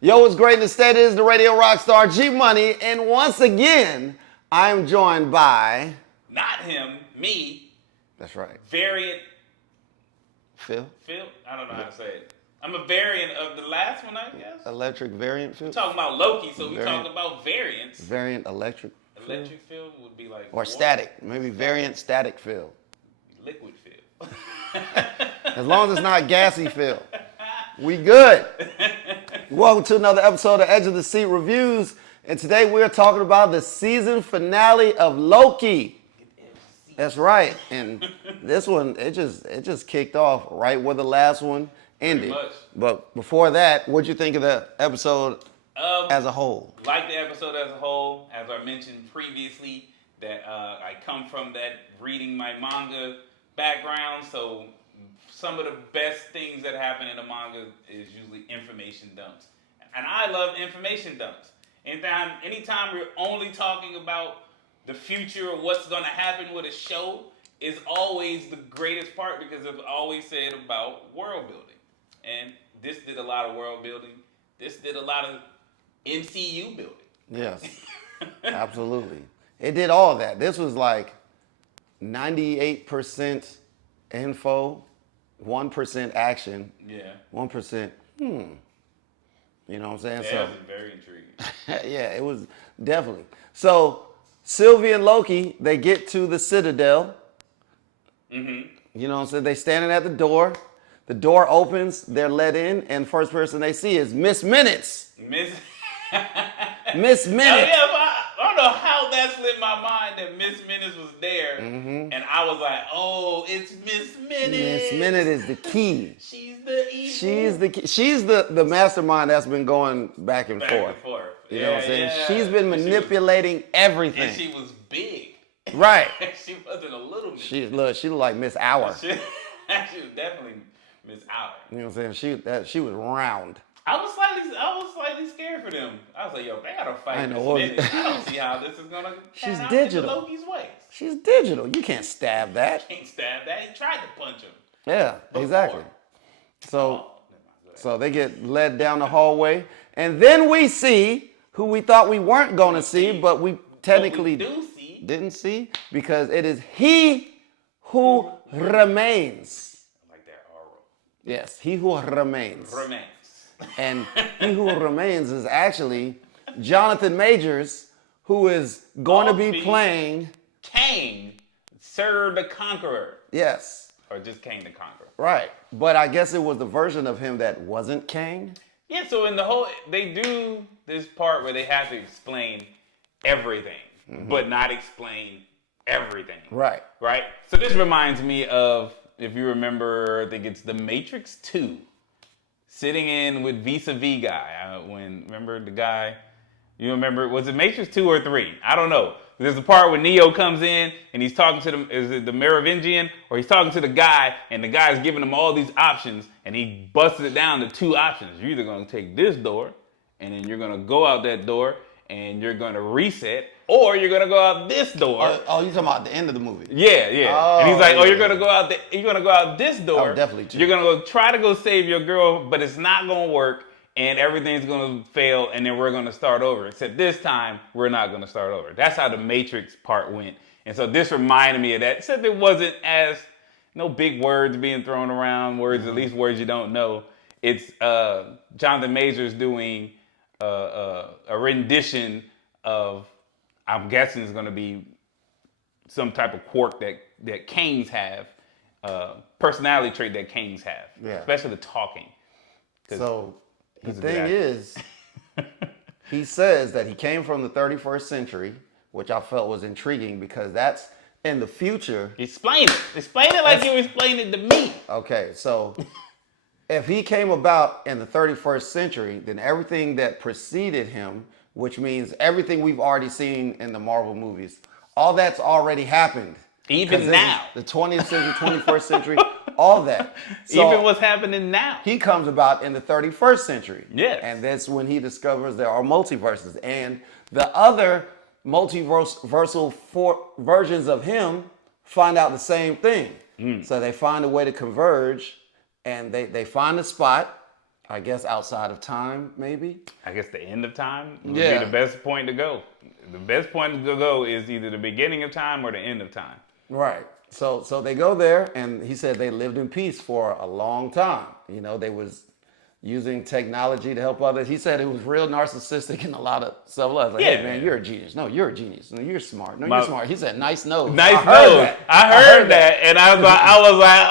Yo, what's great in the state is the radio rock star G-Money, and once again, I am joined by... Not him, me. That's right. Variant. Phil? Phil? I don't know how to say it. I'm a variant of the last one, I guess. Electric variant Phil? We're talking about Loki, so we're talking about variants. Variant electric Phil? Electric Phil would be like... Or static. Maybe variant static Phil. Liquid Phil. As long as it's not gassy Phil. We good. Welcome to another episode of Edge of the Seat Reviews. And today we're talking about the season finale of Loki. That's right. And this one, it just kicked off right where the last one ended. Pretty much. But before that, what'd you think of the episode as a whole? Like the episode as a whole, as I mentioned previously, that I come from that reading my manga background, so some of the best things that happen in a manga is usually information dumps. And I love information dumps. Anytime we're only talking about the future or what's going to happen with a show is always the greatest part because I've always said about world building. And this did a lot of world building. This did a lot of MCU building. Yes, absolutely. It did all of that. This was like 98% info, 1% action, 1%, You know what I'm saying? Yeah, So, it was very intriguing. yeah, it was definitely. So, Sylvie and Loki, they get to the Citadel. Mm-hmm. You know what I'm saying? They standing at the door. The door opens, they're let in, and first person they see is Miss Minutes. Miss Miss Oh, Minutes. yeah, but I don't know how that slipped my mind that Miss Minutes was there. Mm-hmm. And I was like, oh, it's Miss Minutes. Miss Minute is the key. She's the evil. She's the key. She's the mastermind that's been going back and Back forth. and forth. You know what I'm saying? Yeah. She's been manipulating everything. And she was big. Right. She wasn't a little Miss. She looked like Miss Hour. She was definitely Miss Hour. You know what I'm saying? She was round. I was slightly scared for them. I was like, yo, they gotta I fight know. Miss Minutes. I don't see how this is gonna She's pan out digital. into Loki's ways. She's digital. You can't stab that. Can't stab that. He tried to punch him. Yeah, Before. exactly. So, Oh, never mind. Go ahead. so they get led down the hallway, and then we see who we thought we weren't going to see, but we technically What we do see. didn't see because it is he who remains. I like that oral. Yes, he who remains. Remains. And he who remains is actually Jonathan Majors, who is going to be Beast. playing. Kang, Sir the Conqueror. Yes, Or just Kang the Conqueror. right. But I guess it was the version of him that wasn't Kang. Yeah, so in the whole, they do this part where they have to explain everything, but not explain everything. Right. Right? So this reminds me of, if you remember, I think it's The Matrix 2. Sitting in with Vis-a-Vis guy. Remember the guy? You remember, was it Matrix 2 or 3? I don't know. There's a part where Neo comes in and he's talking to is it the Merovingian? Or he's talking to the guy and the guy's giving him all these options and he busts it down to two options. You're either going to take this door and then you're going to go out that door and you're going to reset, or you're going to go out this door. Oh, you talking about the end of the movie? Yeah. Oh, And he's like, yeah. you're gonna go out. You're gonna go out this door. Oh, definitely too. You're gonna go try to go save your girl, but it's not gonna work, and everything's gonna fail, and then we're gonna start over. Except this time, we're not gonna start over. That's how the Matrix part went. And so this reminded me of that. Except it wasn't as no big words being thrown around. Words, at least words you don't know. It's Jonathan Majors doing a rendition of. I'm guessing it's going to be some type of quirk that Kangs have, personality trait that Kangs have, especially the talking. So the he's a thing good is, he says that he came from the 31st century, which I felt was intriguing because that's in the future. Explain it. Explain it like you explained it to me. Okay, so if he came about in the 31st century, then everything that preceded him, which means everything we've already seen in the Marvel movies, all that's already happened. Even now. The 20th century, 21st century, all that. So Even what's happening now. he comes about in the 31st century. Yes. And that's when he discovers there are multiverses. And the other multiversal versions of him find out the same thing. So they find a way to converge, and they find a spot, I guess outside of time, maybe. I guess the end of time would Yeah. be the best point to go. The best point to go is either the beginning of time or the end of time. Right. So they go there, and he said they lived in peace for a long time. You know, they was using technology to help others. He said it was real narcissistic and a lot of stuff. Like, Yeah. hey man, you're a genius. No, you're a genius. No, you're smart. No, My- you're smart. He said, nice nose. Nice I heard nose. that. I heard that, and I was like,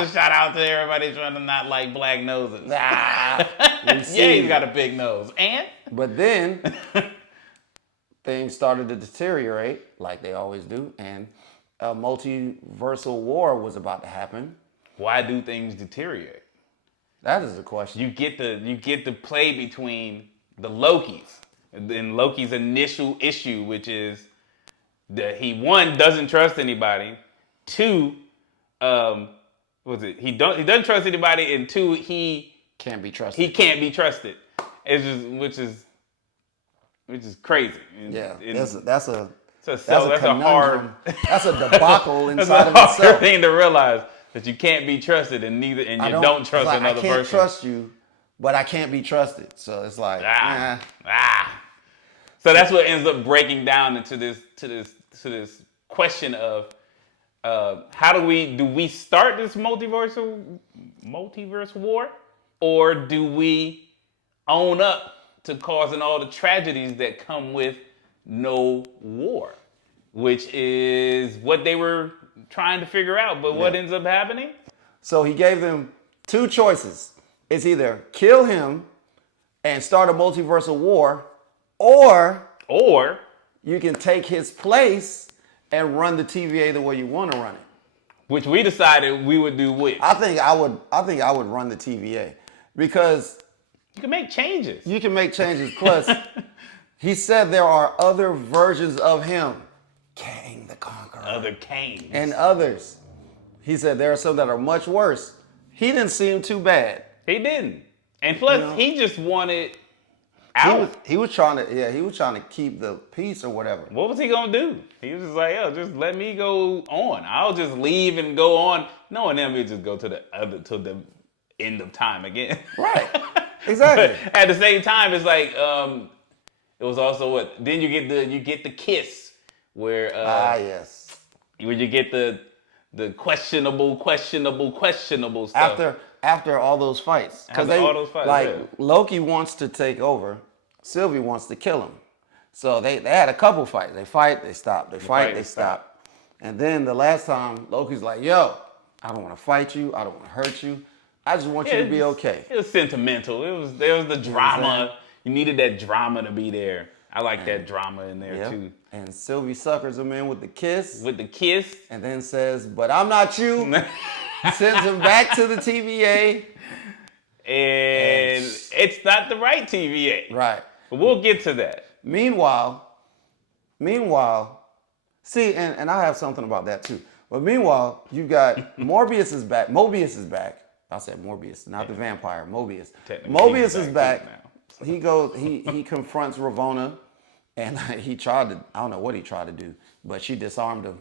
that's a shout out to everybody trying to not like black noses. Ah, we Yeah, see. he's got a big nose. And But then things started to deteriorate, like they always do, and a multiversal war was about to happen. why do things deteriorate? That is the question. You get the play between the Lokis and Loki's initial issue, which is that he one doesn't trust anybody, two, he doesn't trust anybody, and two he Can't be trusted. he can't be trusted. It's just which is crazy. Yeah, And that's a that's a hard conundrum. That's a debacle that's inside a of hard itself. thing to realize, that you can't be trusted, and you don't trust like, another I can't person. trust you, but I can't be trusted. So it's like, So that's what ends up breaking down into this question of how do we start this multiverse war, or do we own up to causing all the tragedies that come with no war, which is what they were trying to figure out. But what ends up happening? So he gave them two choices. It's either kill him and start a multiversal war, or you can take his place and run the TVA the way you want to run it. Which we decided we would do which. I think I would run the TVA because You can make changes. you can make changes. Plus, he said there are other versions of him, Kang the Conqueror, Other Kanes. and others. He said there are some that are much worse. He didn't seem too bad. He didn't. And plus, he just wanted out. He was trying to keep the peace or whatever. What was he gonna do? He was just like, yo, just let me go on. I'll just leave and go on. Knowing him, he'd just go to the end of time again. Right. Exactly. But at the same time, it's like it was also what? Then you get the kiss where yes. where you get the questionable stuff. After all those fights. After all those fights, like yeah. Loki wants to take over, Sylvie wants to kill him. So they had a couple fights. They fight, they stop. They fight, they stop. And then the last time, Loki's like, yo, I don't want to fight you. I don't want to hurt you. I just want you to be okay. It was sentimental. There was the drama. You needed that drama to be there. I like that drama in there too. And Sylvie suckers him in with the kiss. With the kiss. And then says, but I'm not you. Sends him back to the TVA. And it's not the right TVA. Right. But we'll get to that. Meanwhile, see, and I have something about that too. But meanwhile, you got Morbius is back. Mobius is back. I said Morbius, not the vampire. Mobius. Mobius is back. He goes. He confronts Ravonna, and he tried to. I don't know what he tried to do, but she disarmed him.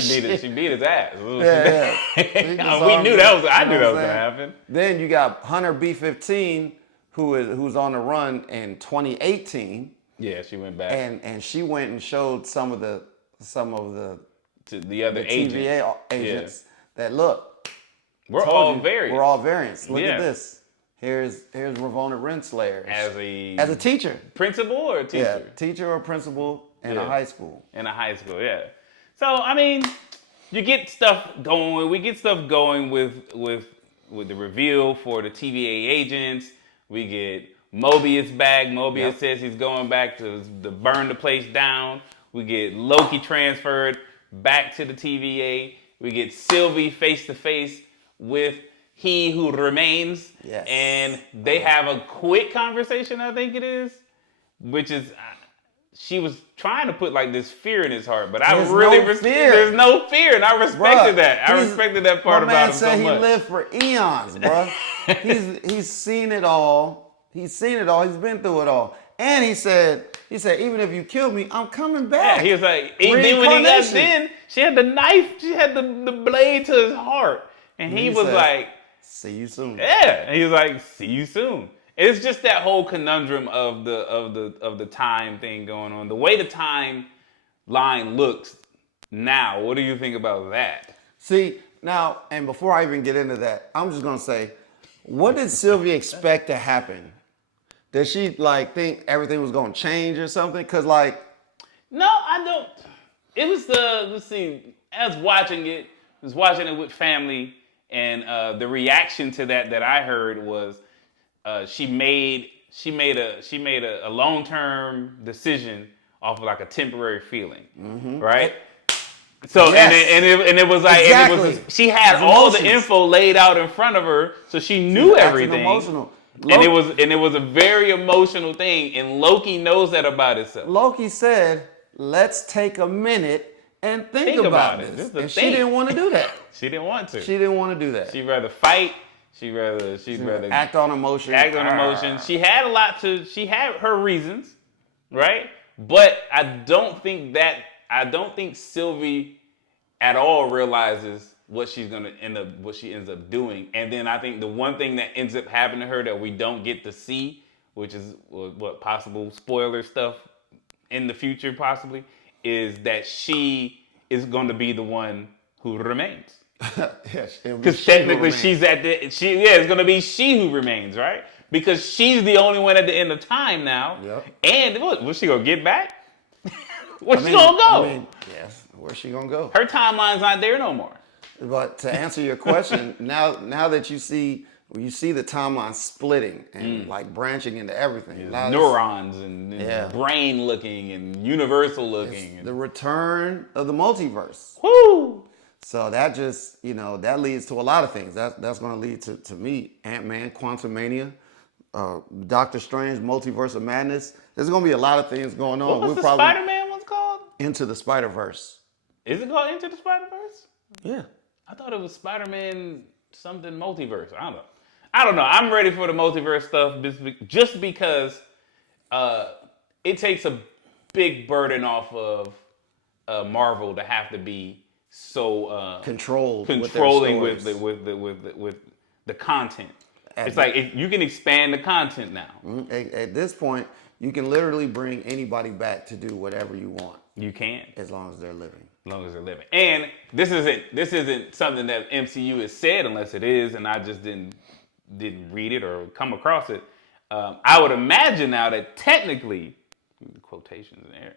She beat his ass. Yeah. We knew that was. I knew that was gonna happen. Then you got Hunter B-15, who's on the run in 2018. Yeah, she went back. And she went and showed some of the To the other TVA agents that look. We're all variants. We're all variants. Look at this. Here's Ravonna Renslayer As a teacher. Principal or a teacher? Yeah, teacher or principal in a high school. In a high school, yeah. So I mean, you get stuff going. We get stuff going with the reveal for the TVA agents. We get Mobius back. Mobius says he's going back to burn the place down. We get Loki transferred back to the TVA. We get Sylvie face to face with he who remains. Yes. And they have a quick conversation, I think it is, which is she was trying to put like this fear in his heart, but There's no fear, and I respected that. I respected that part about him so much. My man said he lived for eons, bro. he's seen it all. He's seen it all. He's been through it all. And he said, even if you kill me, I'm coming back. Yeah, he was like, and then when he got she had the knife, she had the blade to his heart. And he was like, See you soon. Yeah, and he's like, see you soon. It's just that whole conundrum of the time thing going on. The way the timeline looks now. What do you think about that? See, now, and before I even get into that, I'm just gonna say, what did Sylvia expect to happen? Did she like think everything was gonna change or something? Cause like, No, I don't. It was let's see. I was watching it with family, and the reaction to that I heard was she made a long-term decision off of like a temporary feeling, right? So Yes. and it was like Exactly. she had It's all the emotions. info laid out in front of her, so she knew acting everything. emotional. And it was a very emotional thing, and Loki knows that about itself. Loki said, "Let's take a minute and think about it. this." This is And the she thing. didn't want to do that. She didn't want to. She didn't want to do that. She'd rather fight. She'd rather Act on emotion. act on emotion. She had she had her reasons, right? But I don't think Sylvie at all realizes what she ends up doing. And then I think the one thing that ends up happening to her that we don't get to see, which is what possible spoiler stuff in the future possibly, is that she is going to be the one who remains. Yes, Because technically it's going to be she who remains, right? Because she's the only one at the end of time now. Yep. And what's she going to get back? Where's she going to go? Yes, where's she gonna go? Her timeline's not there no more. But to answer your question, now that you see the timeline splitting and like branching into everything, now Neurons and brain looking and universal looking. the return of the multiverse. Woo! So that just, that leads to a lot of things. That's going to lead to me, Ant-Man, Quantumania, Doctor Strange, Multiverse of Madness. There's going to be a lot of things going on. What was the Spider-Man one's called? Into the Spider-Verse. Is it called Into the Spider-Verse? Yeah. I thought it was Spider-Man something multiverse. I don't know. I'm ready for the multiverse stuff just because it takes a big burden off of Marvel to have to be so controlling with the content. It's like you can expand the content now. At this point, you can literally bring anybody back to do whatever you want. You can, as long as they're living. And this isn't something that MCU has said, unless it is, and I just didn't read it or come across it. I would imagine now that technically, quotations in there,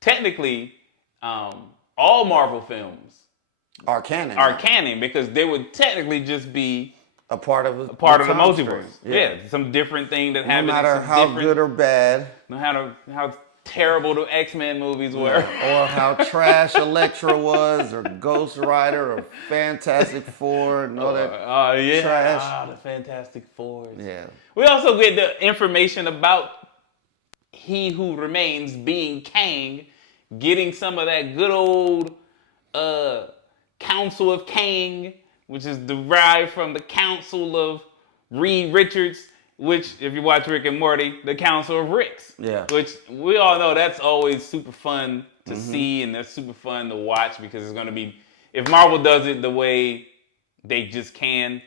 technically, all Marvel films are canon because they would technically just be a part of the multiverse. Yeah, some different thing that happened. No matter how good or bad, no matter how terrible the X-Men movies were, or how trash Elektra was, or Ghost Rider, or Fantastic Four, and all that trash. The Fantastic Fours. Yeah. We also get the information about He Who Remains being Kang, getting some of that good old Council of Kang, which is derived from the Council of Reed Richards, which, if you watch Rick and Morty, the Council of Ricks. Yeah. Which we all know that's always super fun to see, and that's super fun to watch because it's going to be, if Marvel does it the way they just can,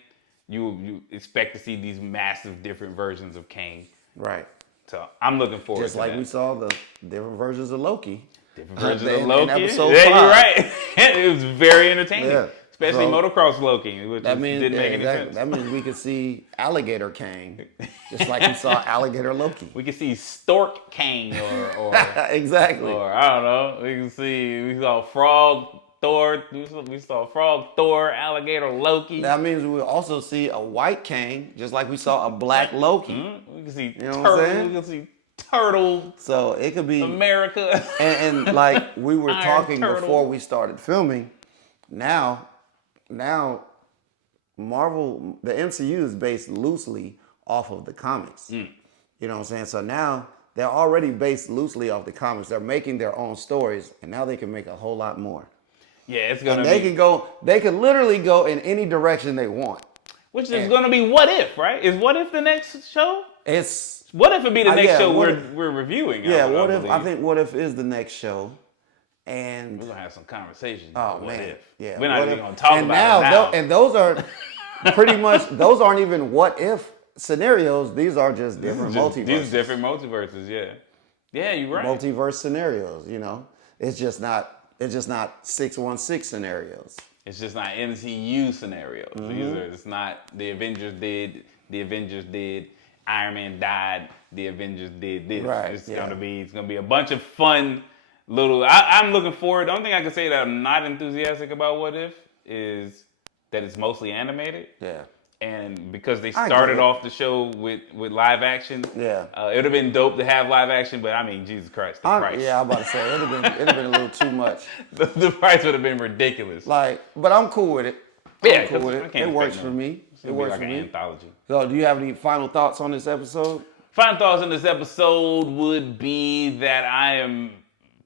you expect to see these massive different versions of Kang. Right. So I'm looking forward to that. Just like we saw the different versions of Loki. Different versions of Loki. In episode 5. You're right. It was very entertaining. Yeah. Especially motocross Loki, which didn't make any sense. That means we could see Alligator Kang, just like we saw Alligator Loki. We could see Stork Kang or exactly. Or I don't know. We saw Frog Thor. We saw Frog Thor, Alligator Loki. That means we will also see a white Kang, just like we saw a black Loki. We can see Turtle. What I'm saying? We can see Turtle. So it could be America. And like we were talking Turtle. before we started filming, now Marvel, the MCU is based loosely off of the comics. You know what I'm saying? So now they're already based loosely off the comics. They're making their own stories, and now they can make a whole lot more. Yeah, it's gonna and be. They can literally go in any direction they want. Which is gonna be What If, right? Is What If the next show? What If would be the next show we're reviewing? Yeah, I think What If is the next show. And we're gonna have some conversations. Oh about man, what if. Yeah. We're not even gonna talk about it now. And those are pretty much those aren't even what if scenarios. These are just different multiverses. These different multiverses, yeah. Yeah, you're right. Multiverse scenarios, you know. It's just not 616 scenarios. It's just not MCU scenarios. It's not the Avengers did, Iron Man died, the Avengers did this. Right, It's gonna be a bunch of fun little. I'm looking forward. The only thing I can say that I'm not enthusiastic about What If is that it's mostly animated. Yeah. And because they started off the show with live action, yeah, it would have been dope to have live action. But I mean, Jesus Christ, the price. Yeah, I'm about to say it'd have been a little too much. the price would have been ridiculous. Like, but I'm cool with it. I'm cool with it. It works for me. It works like for an me. anthology. So, do you have any final thoughts on this episode? Final thoughts on this episode would be that I am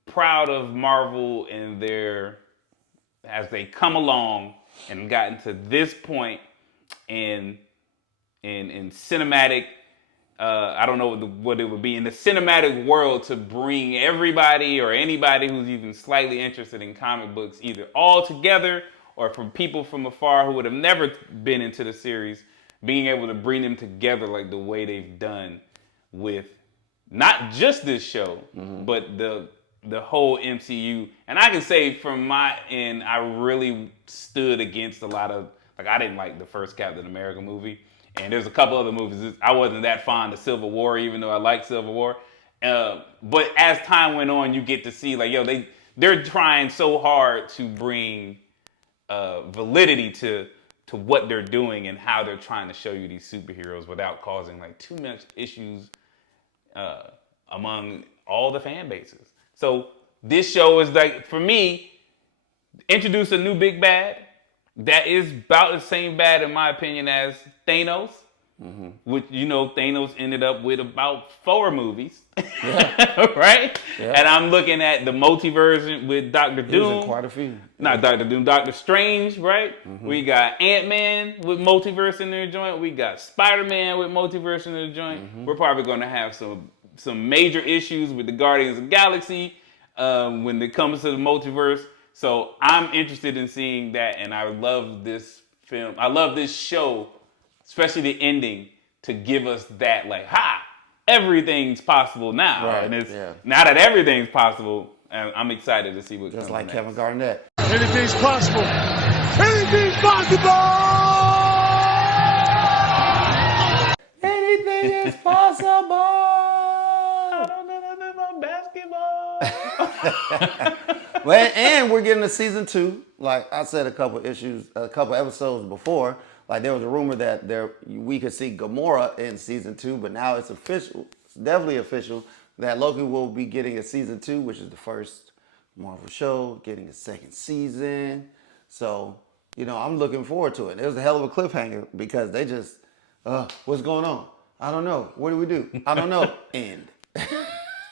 proud of Marvel and as they come along and gotten to this point in cinematic, I don't know what it would be in the cinematic world to bring everybody or anybody who's even slightly interested in comic books either all together or from people from afar who would have never been into the series, being able to bring them together like the way they've done with not just this show, but the whole MCU. And I can say from my end, I really stood against a lot of, like, I didn't like the first Captain America movie. And there's a couple other movies. I wasn't that fond of Civil War, even though I like Civil War. But as time went on, you get to see, like, they're trying so hard to bring validity to what they're doing and how they're trying to show you these superheroes without causing, like, too much issues among all the fan bases. So this show is, like, for me, introduce a new big bad that is about the same bad, in my opinion, as Thanos. Which, Thanos ended up with about 4 movies. Yeah. Right? Yeah. And I'm looking at the multiverse with Dr. Doom. He was in quite a few. Not Dr. Doom, Dr. Strange, right? We got Ant-Man with multiverse in their joint. We got Spider-Man with multiverse in their joint. We're probably going to have some major issues with the Guardians of the Galaxy when it comes to the multiverse. So I'm interested in seeing that, and I love this film. I love this show, especially the ending, to give us that, like, everything's possible now. Right, and it's now that everything's possible, I'm excited to see what comes Just like next. Kevin Garnett. Anything's possible. Anything's possible. Anything is possible. I don't know nothing about basketball. Well, and we're getting to season 2. Like I said, a couple episodes before. Like, there was a rumor that we could see Gamora in season 2, but now it's official. It's definitely official that Loki will be getting a season 2, which is the first Marvel show, getting a second season. So, I'm looking forward to it. It was a hell of a cliffhanger because they just, what's going on? I don't know. What do we do? I don't know. End.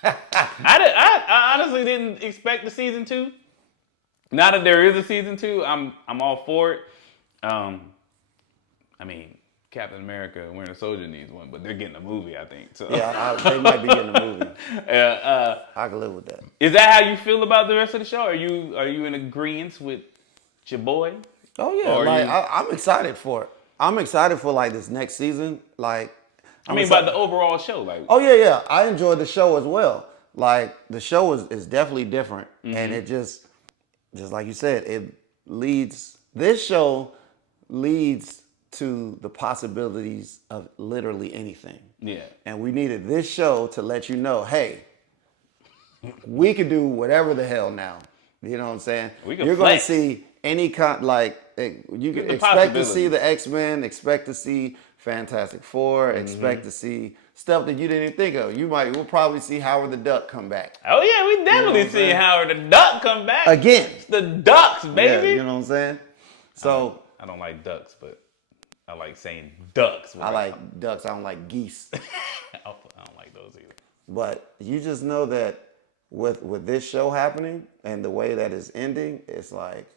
I honestly didn't expect the season 2. Now that there is a season 2, I'm all for it. I mean, Captain America and Winter Soldier needs one, but they're getting a movie, I think. So. Yeah, they might be getting a movie. I can live with that. Is that how you feel about the rest of the show? Are you in agreement with your boy? Oh yeah, I'm excited for it. I'm excited for, like, this next season. Like, about the overall show, like. Oh yeah. I enjoyed the show as well. Like, the show is definitely different, and it just like you said, this show leads to the possibilities of literally anything. Yeah. And we needed this show to let you know, hey, we could do whatever the hell now. You know what I'm saying? You're going to see any kind, like, you can expect to see the X-Men, expect to see Fantastic Four, expect to see stuff that you didn't even think of. We'll probably see Howard the Duck come back. Oh yeah, we definitely see Howard the Duck come back. Again. It's the Ducks, baby. Yeah, you know what I'm saying? So I don't like ducks, but I like saying ducks. I like ducks. I don't like geese. I don't like those either. But you just know that with this show happening and the way that it's ending, it's like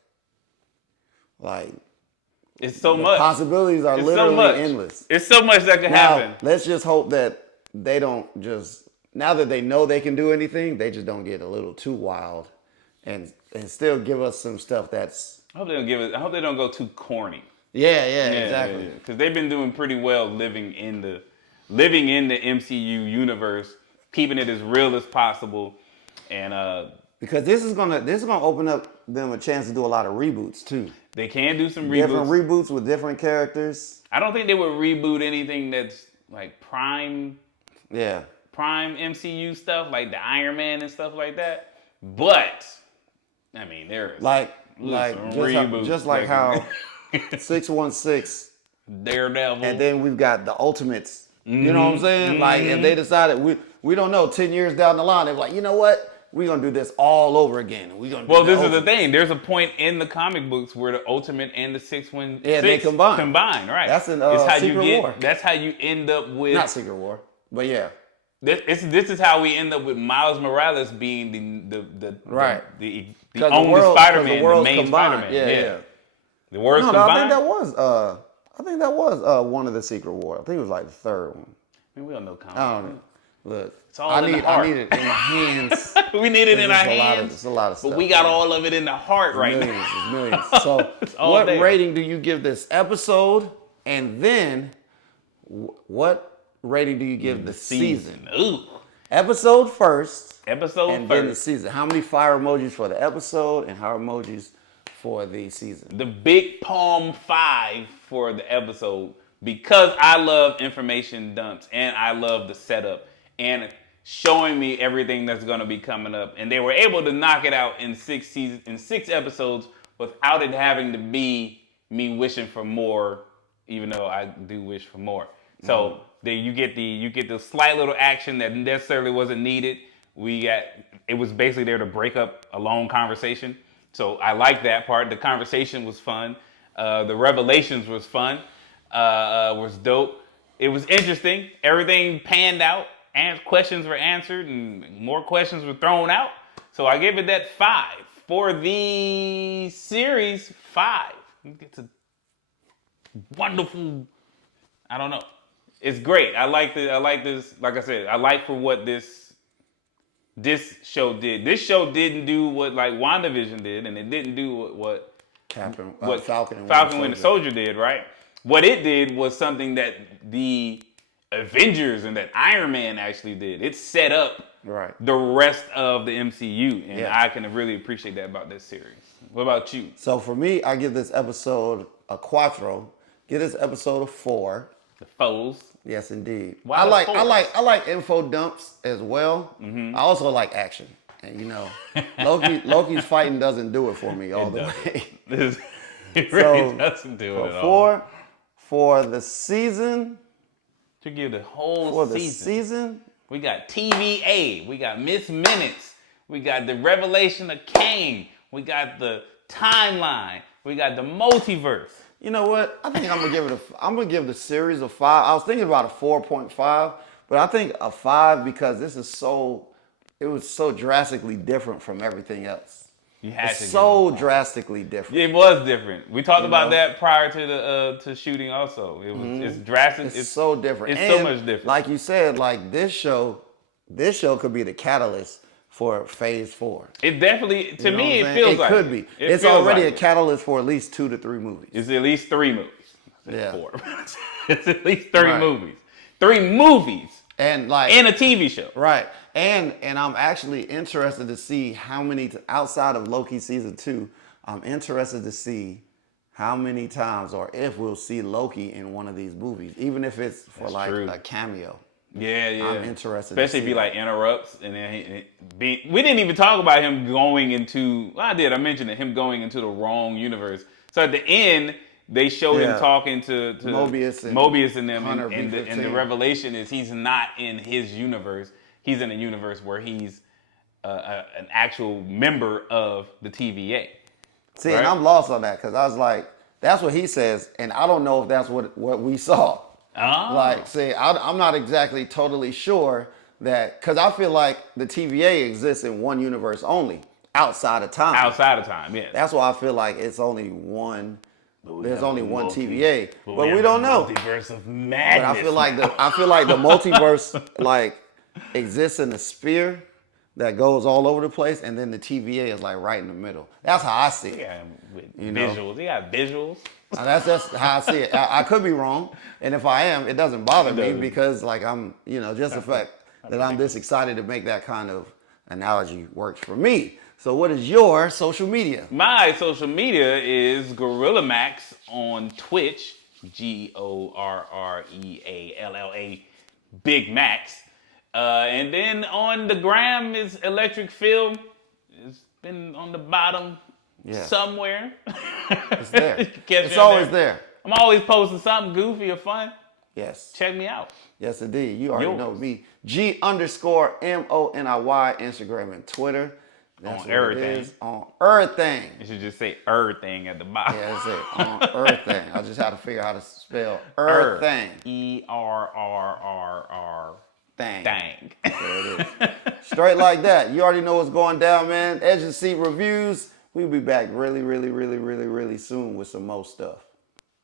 it's so much. Possibilities are literally endless. It's so much that can happen. Let's just hope that they don't just, now that they know they can do anything, they just don't get a little too wild and still give us some stuff that's. I hope they don't go too corny. Yeah, exactly. Because they've been doing pretty well living in the MCU universe, keeping it as real as possible, and because this is gonna open up them a chance to do a lot of reboots too. they can do some Different reboots. reboots with different characters. I don't think they would reboot anything that's like prime MCU stuff, like the Iron Man and stuff like that. But I mean, there's just like how 616 Daredevil, and then we've got the Ultimates. You know what I'm saying? Like, if they decided we don't know 10 years down the line, they're like, you know what? We're gonna do this all over again. We're gonna. Well, this is the thing. There's a point in the comic books where the Ultimate and the 616 they combine. Right? That's in Secret War. That's how you end up with not Secret War, but yeah. This is how we end up with Miles Morales being the only Spider-Man, the main Spider-Man. Yeah. The world's no, combined. I think that was one of the Secret War. I think it was like the third one. I mean, we don't know comics. I don't know. Look, I need it in my hands. We need it in our hands. It's a lot of stuff. But we got all of it in the heart right now. It's millions. So, what rating do you give this episode? And then, what rating do you give the season? Ooh. Episode first. And then the season. How many fire emojis for the episode and how emojis for the season? The big palm 5 for the episode because I love information dumps and I love the setup and showing me everything that's going to be coming up. And they were able to knock it out in 6 episodes without it having to be me wishing for more, even though I do wish for more. So you get the slight little action that necessarily wasn't needed. It was basically there to break up a long conversation. So I like that part. The conversation was fun. The revelations was fun. Was dope. It was interesting. Everything panned out. And questions were answered and more questions were thrown out. So I give it that 5. For the series, 5. It's a wonderful, I don't know. It's great. I like this. Like I said, I like for what this show did. This show didn't do what like WandaVision did, and it didn't do what Falcon and Winter Soldier did, right? What it did was something that the Avengers and that Iron Man actually did. It set up the rest of the MCU, and I can really appreciate that about this series. What about you? So for me, I give this episode a quattro. Give this episode a 4. The foes. Yes, indeed. Why I like info dumps as well. Mm-hmm. I also like action, and you know, Loki's fighting doesn't do it for me all the way. It really doesn't do it at all. For the season. To give the whole season, we got TVA, we got Miss Minutes, we got the Revelation of Kang, we got the timeline, we got the multiverse. You know what? I think I'm gonna give the series a 5. I was thinking about a 4.5, but I think a 5 because it was so drastically different from everything else. Drastically different. It was different. We talked about that prior to the shooting. Also, it's drastic. It's so different. It's so much different. Like you said, like this show could be the catalyst for Phase 4. It definitely, to me, it feels like it could be. It's already a catalyst for at least 2 to 3 movies. It's at least 3 movies. Yeah, 4. It's at least 3 movies. 3 movies. And a TV show. Right. And I'm actually interested to see how many, outside of Loki season 2, I'm interested to see how many times or if we'll see Loki in one of these movies, even if it's for a cameo. Yeah. I'm interested. Especially if he interrupts and then we didn't even talk about him going into. Well, I did. I mentioned him going into the wrong universe. So at the end, they showed him talking to Mobius and them, and the revelation is he's not in his universe. He's in a universe where he's an actual member of the TVA. See, and I'm lost on that because I was like, that's what he says, and I don't know if that's what we saw. Oh. I'm not exactly totally sure that, because I feel like the TVA exists in one universe only, outside of time. Outside of time, yeah. That's why I feel like it's only one. There's only one TVA, but we don't know. Multiverse of madness. But I feel like the multiverse exists in a sphere that goes all over the place, and then the TVA is right in the middle. That's how I see it. Yeah, visuals. He got visuals. That's just how I see it. I could be wrong, and if I am, it doesn't bother me doesn't. because like I'm, just the fact that I'm this excited to make that kind of analogy works for me. So what is your social media? My social media is Gorilla Max on Twitch, GORREALLA, Big Max. And then on the gram is Electric Phil. It's been on the bottom somewhere. It's there. Catch It's me on always there. I'm always posting something goofy or fun. Yes. Check me out. Yes, indeed. You already Yours. know me. G_MONIY, Instagram and Twitter. That's On what everything. It is. On everything. You should just say everything at the bottom. Yeah, that's it. On everything. I just had to figure out how to spell everything. ERRRR. Thing. Dang. There it is. Straight like that. You already know what's going down, man. Edge of the Seat Reviews. We'll be back really, really, really, really, really soon with some more stuff.